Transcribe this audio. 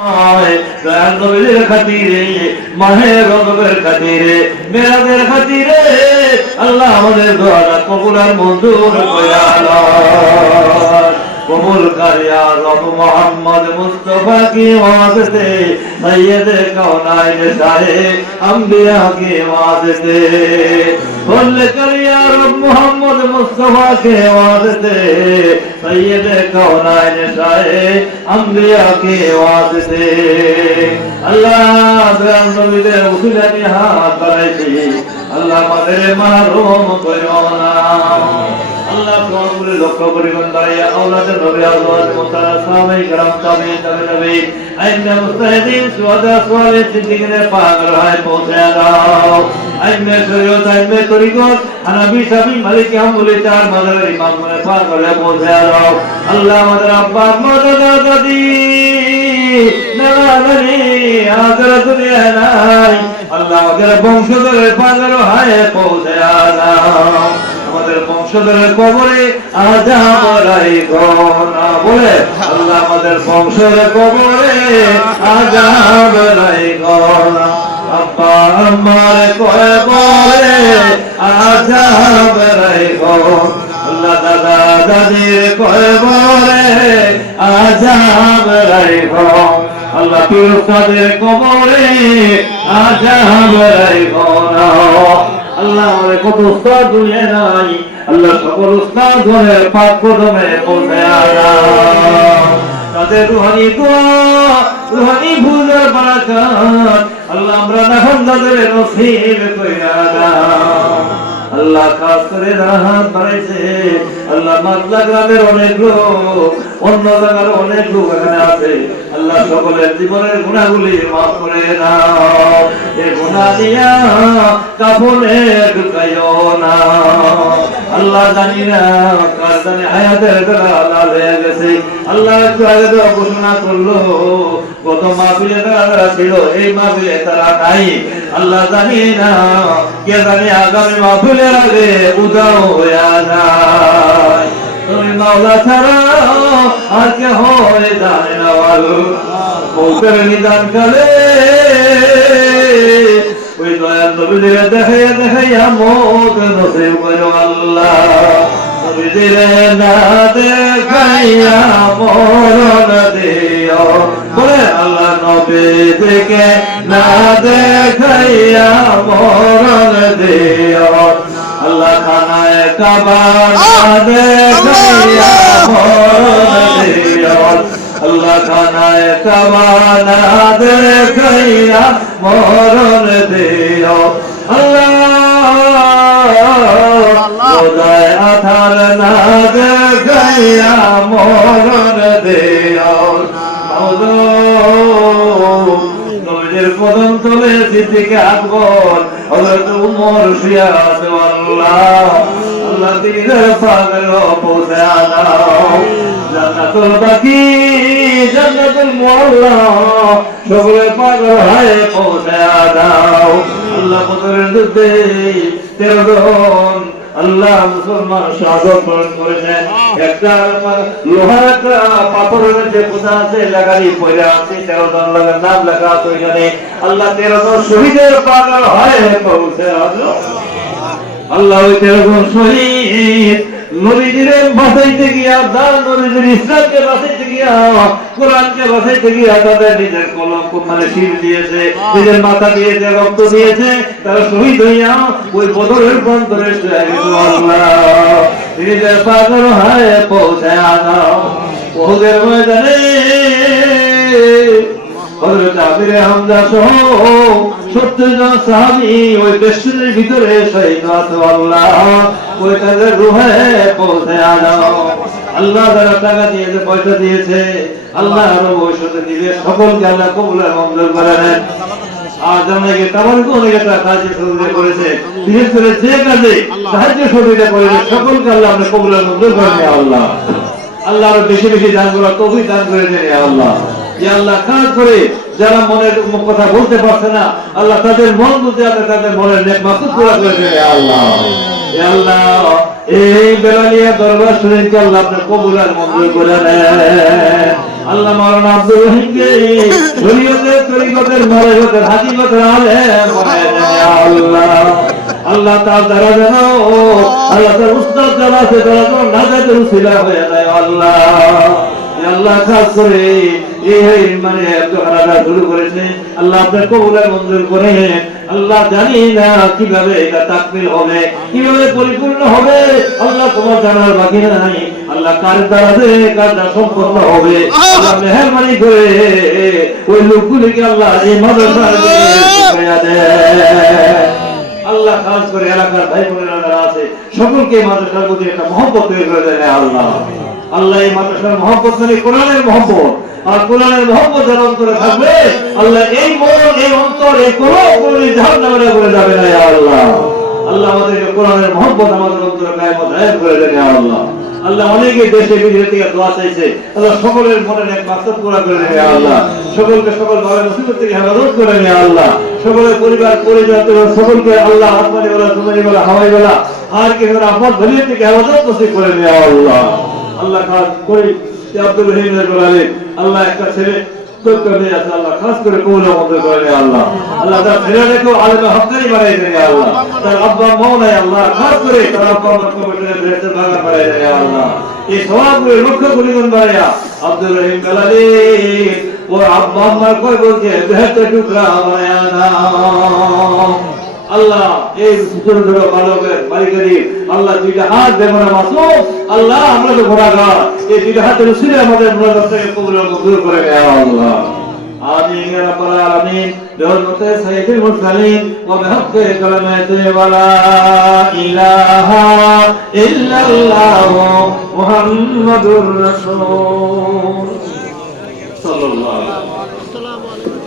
নবীর খাতিরে, মাহে রজবের খাতিরে, মেরাজের খাতিরে আল্লাহ আমাদের দোয়া কবুল আর মঞ্জুর কইরা আল্লাহ কবুল করিয়া রব মোহাম্মদ মুস্তাফা की वास्ते सैयद कौनाइन शाहे अंबिया की वास्ते कबूल करिया रब मोहम्मद मुस्ताफा के वास्ते सैयद कौनाइन शाहे अंबिया के वास्ते अल्लाह नबी दे उसिला ने हाथ बढ़ाई अल्लाह मदरे महरूम करो ना अल्लाह कबूल लक्ष्य परिगण दाया औलाद नबी आज़वाज मुतहरा साहबे करम ताबे नबी अइन्ना मुस्तहिदीन सुहदा स्वालिह सिद्दीकीन पाक रहाए पहुंचा दाओ अइन्ना शरीयत अइन्ना तरीक़त हनफी शाफी मालिकी हम्बली चार मज़हब इमाम ने पाक रहाए पहुंचा दाओ अल्लाह मदर अब्बा मदद दादी नानी आदर दुनिया नाई अल्लाह मदर वंशधर पाक रहाए पहुंचा दाओ আমাদের বংশধরের কবরে আযাব রাখো না বলে আল্লাহ আমাদের বংশের কবরে আযাব রাখো না আব্বা আমার কবরে আযাব রাখো আল্লাহ দাদা দাদির কবরে আযাব রাখো আল্লাহ পীর উস্তাদের কবরে আযাব রাখো না अल्लाह हमारे को तो उस्ताद दुनिया नहीं अल्लाह সকল উস্তাদ ধরে পাক কদমে পৌঁছে আনা তাদের রুহানি দোয়া রুহানি বুঝার বারাকাত আল্লাহ আমরা এখন তাদের নসিব কইরা দাও আল্লাহ খাস করে রাহাত বাড়াইছে আল্লাহ মাতলা গ্রামের অনেক লোক অন্য জায়গার অনেক লোক এখানে আছে আল্লাহ সকলের জীবনের গুনাহগুলি মাফ করে দাও এই গুনাহ দিয়া কাফনে ঢুকাইও না আল্লাহ জানি না কার জানি হায়াতের বেলা লাল হয়ে গেছে আল্লাহ একটু আগে তো ঘোষণা করলো কত মাহফিলে তারা ছিল এই মাহফিলে তারা নাই আল্লাহ জানি না কে জানি আগামী মাহফিলের আগে উদাও হয়ে যায় তুমি মাওলা ছাড়া আর কে হয় জানে না ভালো মৌতের নিদান কালে ওই দয়াল নবীদের দেখাইয়া মৌত নসিব করো আল্লাহ নবীদের না দেখাইয়া মরণ দিও বলে আল্লাহ নবীদেরকে না দেখাইয়া মরণ দিও আল্লাহ খানায়ে কাবা না দেখাইয়া মরণ দিও अल्लाह खानाए काबा ना देखाइया मरण दियो अल्लाह खुदाए आधार ना देखाइया मरण दियो नबीर कदम तले सिद्दीक আকবর হযরত উমর শুয়ে আছে আল্লাহ আল্লাহ দিনের পাগল পৌঁছে দাও জান্নাতুল বাকি জান্নাতুল মুআল্লা সকলে পাগল হয়ে পৌঁছে দাও আল্লাহ বদরের যুদ্ধে 13 জন আল্লাহ মুসলমান শাহাদাত বরণ করেছেন একটা লোহার একটা পাথরের যে খোদা আছে লাগাই পড়ে আছে 13 জন লাগার নাম লেখা আছে ওখানে আল্লাহ 13 জন শহীদের পাগল হয়ে পৌঁছে আল্লাহ ওই 13 জন শহীদ নবীজিরে বাঁচাইতে গিয়া দান নবীজির ইসলামকে বাঁচাইতে গিয়া কোরআনকে বাঁচাইতে গিয়া তাদের নিজের কলঙ্ক মানে শির দিয়েছে নিজের মাথা দিয়েছে রক্ত দিয়েছে তারা শহীদ হইয়া ওই বদরের প্রান্তরে আল্লাহ নিজের পাগল হয়ে পৌঁছে আনাও ওদের ময়দানে হযরত আমির হামজা সহ 70 জন সাহাবী ওই বেষ্টনীর ভিতরে শহীদ হয়েছে আল্লাহ ওই তাদের রূহে পৌঁছে আনাও আল্লাহ যারা টাকা দিয়েছে পয়সা দিয়েছে আল্লাহ আরো ভবিষ্যতে দিবে সকলকে আল্লাহ কবুল আর মঞ্জুর করে নেন আজ আমাকে তাবারকু অনেক সাহায্য সহযোগিতা করেছে বিশেষ করে যে কাজে সাহায্য সহযোগিতা করেছে সকলকে আল্লাহ আপনি কবুল আর মঞ্জুর করে নেন আল্লাহ আল্লাহ আরো বেশি বেশি দান করার তৌফিক দান করে দেন আল্লাহ ইয়া আল্লাহ কাজ করে যারা মনের কথা বলতে পারছে না আল্লাহ তাদের মন বুঝে আপনি তাদের মনের নেক মাকসুদ পুরা করে দেন আল্লাহ ইয়া আল্লাহ এই বেলালিয়া দরবার শরীফকে আল্লাহ আপনি কবুল আর মঞ্জুর করে নেন আল্লাহ মাওলানা আব্দুর রহিমকে শরীয়তের তরিকতের মারিফতের হাকিকতের আলেম বানায় দেন ইয়া আল্লাহ। আল্লাহ তার দ্বারা যেন আল্লাহ তার উস্তাদ যারা আছে তারা যেন নাজাতের উসিলা হয়ে যায় আল্লাহ। আল্লাহ খাস করে এই মানে দোকানটা শুরু করেছে আল্লাহ আপনার কবুলের মঞ্জুর করে। আল্লাহ জানি না কিভাবে এটা তাকমিল হবে, কিভাবে পরিপূর্ণ হবে, আল্লাহ তোমার জানার বাকি নাই। আল্লাহ কার দ্বারা কাজটা সম্পন্ন হবে আল্লাহ মেহেরবানি করে ওই লোকগুলিকে আল্লাহ এই মাদ্রাসার আল্লাহ খাস করে এলাকার ভাই বোনেরা যারা আছে সকলকে মাদ্রাসার প্রতি একটা মহব্বত তৈরি করে দেয় আল্লাহ। আল্লাহ এই মাদ্রাসার মহব্বত মানে কোরআনের মহব্বত, আর কোরআনের মহব্বত যার অন্তরে থাকবে আল্লাহ এই মন এই অন্তর এই কোরআন জাহান্নামে করে যাবে না ইয়া আল্লাহ। আল্লাহ আমাদের কোরআনের মহব্বত আমাদের অন্তরে কায়েম দায়েম করে দেন ইয়া আল্লাহ। আল্লাহ অনেকে দেশে বিদেশে থেকে দোয়া চাইছে আল্লাহ সকলের মনের এক মাকসাদ পুরা করে দেন ইয়া আল্লাহ। সকলকে সকল ভাবে মুসিবত থেকে হেফাজত করে ইয়া আল্লাহ। সকলের পরিবার পরিজন সকলকে আল্লাহ আসমানি ওয়ালা জমিনি ওয়ালা হাওয়াই ওয়ালা আর কি করে আপদ ধলিয়ে থেকে হেফাজত নসিব করে ইয়া আল্লাহ। আল্লাহ খাস করে আব্দুর রহিমের বলালে আল্লাহ একটা ছেলে আল্লাহ খাস করে কবুল মঞ্জুর করে আল্লাহ। আল্লাহ তার ছেলেটাকেও আলেমে হক্কানি বানাই দেন আল্লাহ। তার আব্বা মাও নাই আল্লাহ খাস করে তার আব্বা আমার কমিটির বেহেশতের বাগান বানাই দেন আল্লাহ। এই সওয়াবগুলো লক্ষ গুণিগুণ বাড়াইয়া আব্দুর রহিম বেলালি ও আব্বা আমার কয় বলছে বেহেশতের টুকরা বানায়া দাও আল্লাহ। এই ছোট ছোট বালকের মালিকারি আল্লাহ দুইটা হাত বেমরা মাসুম আল্লাহ আমরা তো গুনাহগার, এই দুইটা হাতের উসিলে আমাদের মুনাজাতকে কবুল মঞ্জুর করে নেয় আল্লাহ। আমিন ইয়া রাব্বাল আলামিন বিহরমতে সাইয়্যিদুল মুরসালিন ওয়া বিহাক্কি কালামাতি ওয়ালা ইলাহা ইল্লাল্লাহু মুহাম্মাদুর রাসূল সাল্লাল্লাহু আলাইহি ওয়াসাল্লাম।